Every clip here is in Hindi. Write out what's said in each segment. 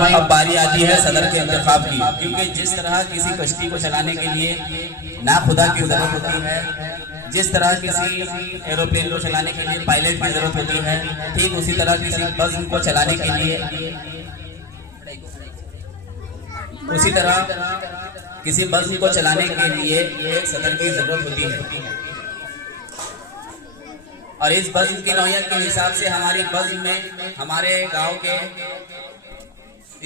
अब बारी आती है सदर के इंतखाब की, क्योंकि जिस तरह किसी कश्ती को चलाने के लिए ना खुदा की जरूरत होती है, जिस तरह किसी एरोप्लेन को चलाने के लिए पायलट की जरूरत होती है, ठीक उसी तरह किसी बस को चलाने के लिए, उसी तरह किसी बस को चलाने के लिए एक सदर की जरूरत होती है। और इस बज़्म की नौयत के हिसाब से हमारी बज़्म में हमारे गांव के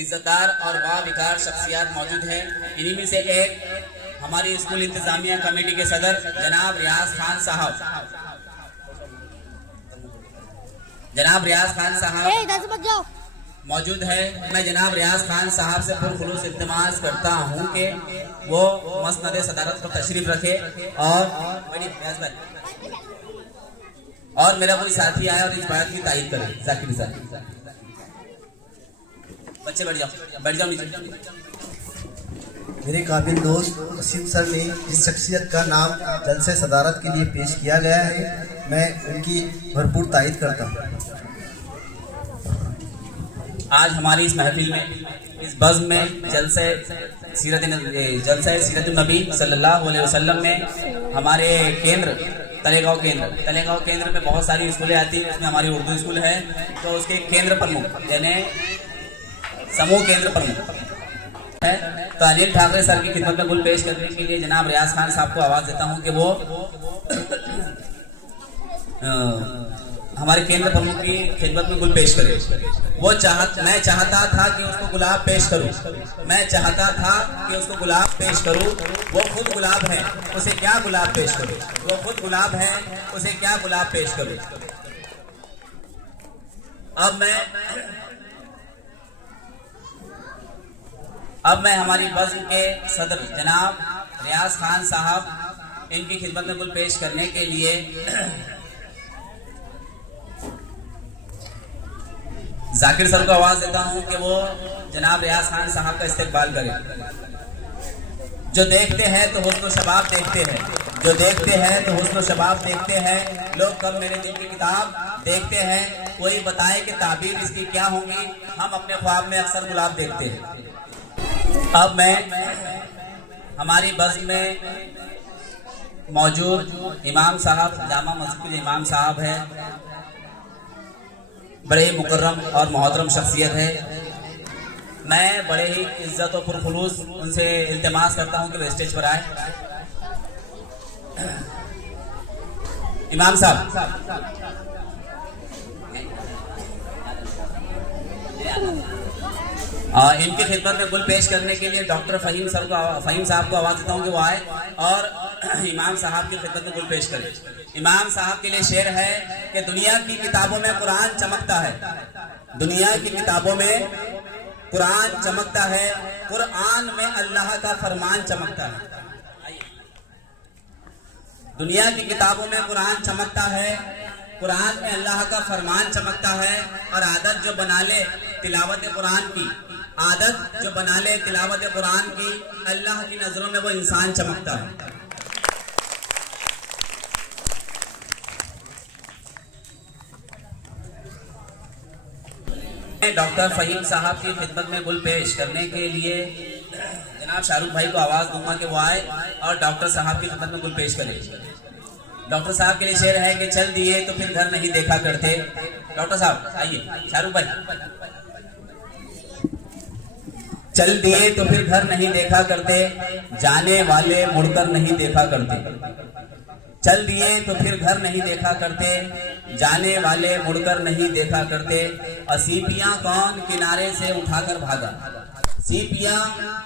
इज्जतदार और बाविकार शख्सियत मौजूद हैं। इन्हीं में से एक हमारी स्कूल इंतजामिया कमेटी के सदर जनाब रियाज खान साहब, जनाब रियाज खान साहब मौजूद है। मैं जनाब रियाज खान साहब से पुरखुलूस इल्तिमास करता हूं कि वो मसनद सदारत पर तशरीफ रखे और मेरा कोई साथी आया और इस बात की तारीफ करे। जाकिर साहब, बच्चे बैठ जाओ नीचे। मेरे काबिल दोस्त वसीम सर ने जिस शख्सियत का नाम जलसे सदारत के लिए पेश किया गया है, मैं उनकी भरपूर तारीफ करता हूँ। आज हमारी इस महफिल में, इस बज़्म में जलसे सीरत नबी सल्लल्लाहु अलैहि वसल्लम में हमारे केंद्र तलेगांव केंद्र में बहुत सारी स्कूलें आती हैं। उसमें हमारी उर्दू स्कूल है, तो उसके केंद्र प्रमुख यानी समूह केंद्र प्रमुख है। तो अनिल ठाकरे सर की खिदमत में गुल पेश करने के लिए जनाब रियाज खान साहब को आवाज देता हूं कि वो हमारे केंद्र प्रमुख की खिदमत में गुल पेश करे। मैं चाहता था कि उसको गुलाब पेश करूं, मैं चाहता था कि उसको गुलाब पेश करूं। वो खुद गुलाब है, उसे क्या गुलाब पेश करूं? वो खुद गुलाब है, उसे क्या गुलाब पेश करूं? अब मैं हमारी बज़्म के सदर जनाब रियाज खान साहब इनकी खिदमत में गुल पेश करने के लिए जाकिर सर को आवाज देता हूं कि वो जनाब रियाज खान साहब का इस्तकबाल करें। जो देखते हैं तो हुस्न शबाब देखते हैं, जो देखते हैं तो हुस्न शबाब देखते हैं। लोग कब मेरे दिल की किताब देखते हैं, कोई बताए कि ताबीर इसकी क्या होगी, हम अपने ख्वाब में अक्सर गुलाब देखते हैं। अब मैं हमारी बज़्म में मौजूद इमाम साहब, जामा मस्जिद के इमाम साहब है, बड़े ही मुकर्रम और मोहतरम शख्सियत है। मैं बड़े ही इज्जत और पुरखुलूस उनसे इल्तिमास करता हूं कि वे स्टेज पर आए। इमाम साहब, इनकी खिदमत में गुल पेश करने के लिए डॉक्टर फहीम साहब को आवाज देता हूं कि वो आए और इमाम साहब की खिदमत में गुल पेश करें। इमाम साहब के लिए शेर है कि दुनिया की किताबों में कुरान चमकता है, दुनिया की किताबों में कुरान चमकता है, कुरान में अल्लाह का फरमान चमकता है। दुनिया की किताबों में कुरान चमकता है, कुरान में अल्लाह का फरमान चमकता है। और आदत जो बना ले तिलावत कुरान की, आदत जो बना ले तिलावत कुरान की, अल्लाह की नजरों में वो इंसान चमकता है। डॉक्टर फहीम साहब की खिदमत में गुल पेश करने के लिए जनाब शाहरुख भाई को आवाज दूंगा कि वो आए और डॉक्टर साहब की खिदमत में गुल पेश करें। डॉक्टर साहब के लिए शेर है कि चल दिए तो फिर घर नहीं देखा करते। डॉक्टर साहब आइए। शाहरुख भाई, चल दिए तो फिर घर नहीं देखा करते, जाने वाले मुड़कर नहीं देखा करते। चल दिए तो फिर घर नहीं देखा करते, जाने वाले मुड़कर नहीं देखा करते। और सीपियां कौन किनारे से उठाकर भागा, सीपियां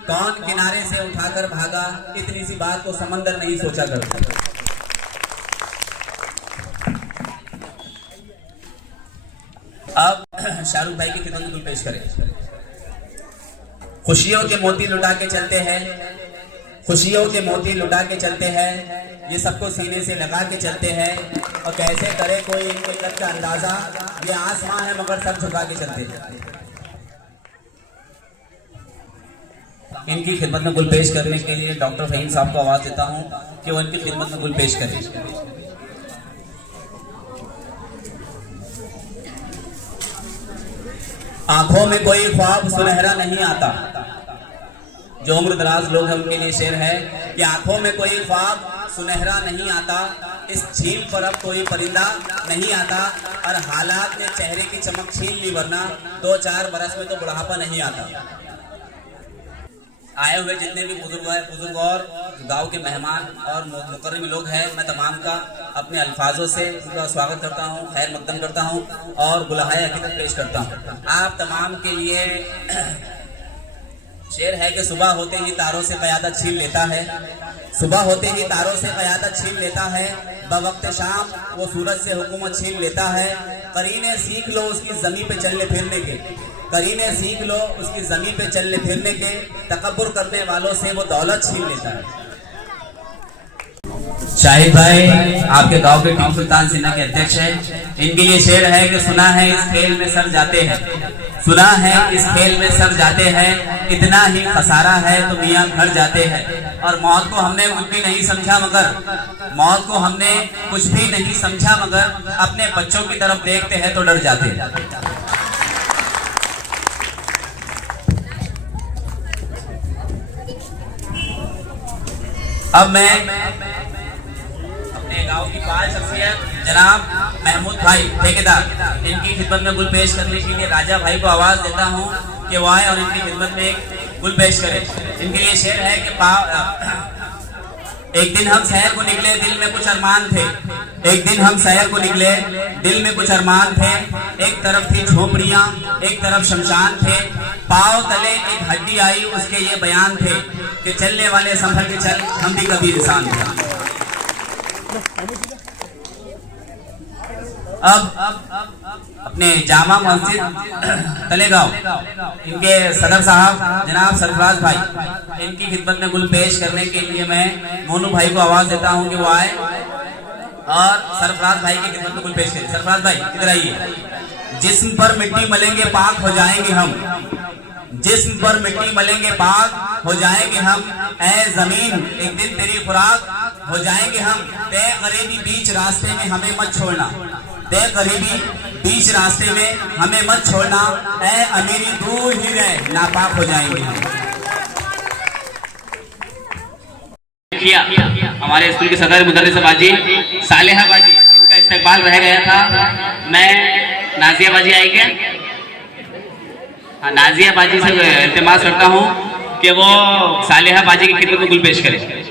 कौन किनारे से उठाकर भागा, इतनी सी बात को समंदर नहीं सोचा करता। अब शाहरुख भाई की खिदमत में पेश करें। खुशियों के मोती लुटा के चलते हैं, खुशियों के मोती लुटा के चलते हैं, ये सबको सीने से लगा के चलते हैं। और कैसे करे कोई इनके कद का अंदाजा, ये आसमां है मगर सर झुका के चलते हैं। इनकी खिदमत में गुल पेश करने के लिए डॉक्टर फहीम साहब को आवाज देता हूं कि वो इनकी खिदमत में गुल पेश करें। आंखों में कोई ख्वाब सुनहरा नहीं आता। जो उम्र दराज लोग हैं उनके लिए शेर है कि आंखों में कोई ख्वाब सुनहरा नहीं आता, इस झील पर अब कोई परिंदा नहीं आता, और हालात ने चेहरे की चमक छीन ली, वरना 2-4 बरस में तो बुढ़ापा नहीं आता। आए हुए जितने भी बुजुर्ग और गांव के मेहमान और मुकर्रम लोग हैं, मैं तमाम का अपने अल्फाजों से उनका स्वागत करता हूं, खैर मकदम करता हूं और बुलाए हकीकत पेश करता हूं। आप तमाम के लिए शेर है कि सुबह होते ही तारों से क़यादत छीन लेता है, सुबह होते ही तारों से क़यादत छीन लेता है, बवक्त शाम वो सूरज से हुकूमत छीन लेता है। करीने सीख लो उसकी ज़मीन पे चलने फिरने के, करीने सीख लो उसकी ज़मीन पे चलने फिरने के, तकब्बुर करने वालों से वो दौलत छीन लेता है। शाहिद भाई आपके गांव के टीपू सुल्तान सिन्हा के अध्यक्ष हैं। इनके लिए शेर है कि सुना है इस खेल में सर जाते हैं, सुना है इस खेल में सर जाते हैं, इतना ही खसारा है तो मियां घर जाते हैं। और मौत को हमने कुछ भी नहीं समझा मगर, मौत को हमने कुछ भी नहीं समझा मगर अपने बच्चों की तरफ देखते हैं तो डर जाते हैं। अब मैं अपने गांव की 5 शख्सियत जनाब महमूद भाई ठेकेदार, इनकी खिदमत में गुल पेश करने के लिए राजा भाई को आवाज देता हूं कि वो आए और इनकी खिदमत में एक गुल पेश करें। इनके लिए शेर है कि एक दिन हम शहर को निकले, दिल में कुछ अरमान थे, एक दिन हम शहर को निकले, दिल में कुछ अरमान थे, एक तरफ थी झोपड़ियां एक तरफ शमशान थे, पांव तले एक हड्डी आई उसके ये बयान थे कि चलने वाले संभल के चल, हम भी कभी इंसान थे। अब अपने जामा मस्जिद तलेगांव इनके सदर साहब जनाब सरफराज भाई, इनकी खिदमत में गुल पेश करने के लिए मैं मोनू भाई को आवाज देता हूं कि वो आए और सरफराज भाई की खिदमत में गुल पेश करें। सरफराज भाई इधर आइए। जिस्म पर मिट्टी मलेंगे पाक हो जाएंगे हम, जिस्म पर मिट्टी मलेंगे पाक हो जाएंगे हम, ऐ जमीन एक दिन तेरी खुराक हो जाएंगे हम। तय गरीबी बीच रास्ते में हमें मत छोड़ना, तय गरीबी बीच रास्ते में हमें मत छोड़ना, ऐ अमीरी दूर ही रहे नापाक हो जाएंगे हम। किया हमारे स्कूल के सदर मुदर्रिस बाजी सालेहा बाजी, इनका इस्तकबाल रह गया था। मैं नाजिया बाजी आई क्या, नाजिया बाजी से इल्तिमास करता हूँ कि वो सालेहा बाजी की खिदमत में गुल पेश करें।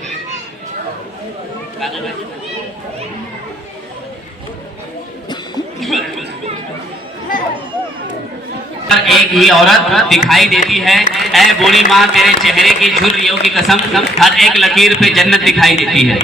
एक ही औरत दिखाई देती है, ऐ बूढ़ी माँ तेरे चेहरे की झुर्रियों की कसम, हर एक लकीर पे जन्नत दिखाई देती है।